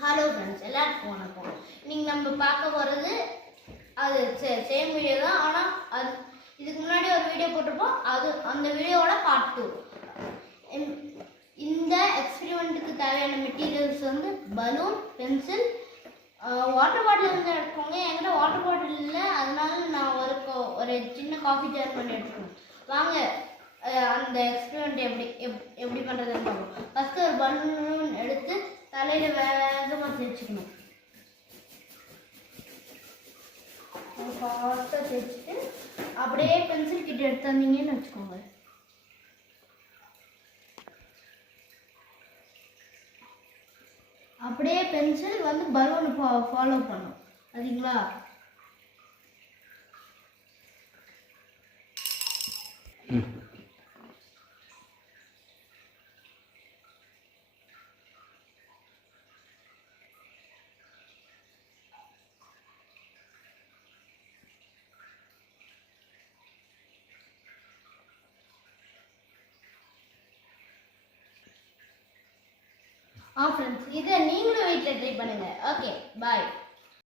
Hello friends, எல்லாருக்கும் வணக்கம். இன்னைக்கு நம்ம பார்க்க போகிறது அது சேம் வீடியோ தான். ஆனால் அது இதுக்கு முன்னாடி ஒரு வீடியோ போட்டிருப்போம். அந்த வீடியோவோட பார்ட் 2. இந்த எக்ஸ்பெரிமெண்ட்டுக்கு தேவையான மெட்டீரியல்ஸ் வந்து பலூன், பென்சில், வாட்டர் பாட்டில் வந்து எடுத்துக்கோங்க. என்கிட்ட வாட்டர் பாட்டில் இல்லை, அதனால நான் ஒரு சின்ன காஃபி ஜார் பண்ணி எடுத்துக்கணும். வாங்க அந்த எக்ஸ்பெரிமெண்ட் எப்படி பண்ணுறதுன்னு பார்ப்போம். ஃபஸ்ட்டு ஒரு பலூன் எடுத்து தலையில் வேகமாக தேய்ச்சிக்கணும். ஃபாஸ்ட்டாக தேய்ச்சிட்டு அப்படியே பென்சில் கிட்ட எடுத்தாந்தீங்கன்னு வச்சுக்கோங்க. அப்படியே பென்சில் வந்து பலூனை ஃபாலோ பண்ணும். அதுங்களா? ஃப்ரெண்ட்ஸ், இதை நீங்களும் வீட்டில் ட்ரை பண்ணுங்கள். ஓகே, பாய்.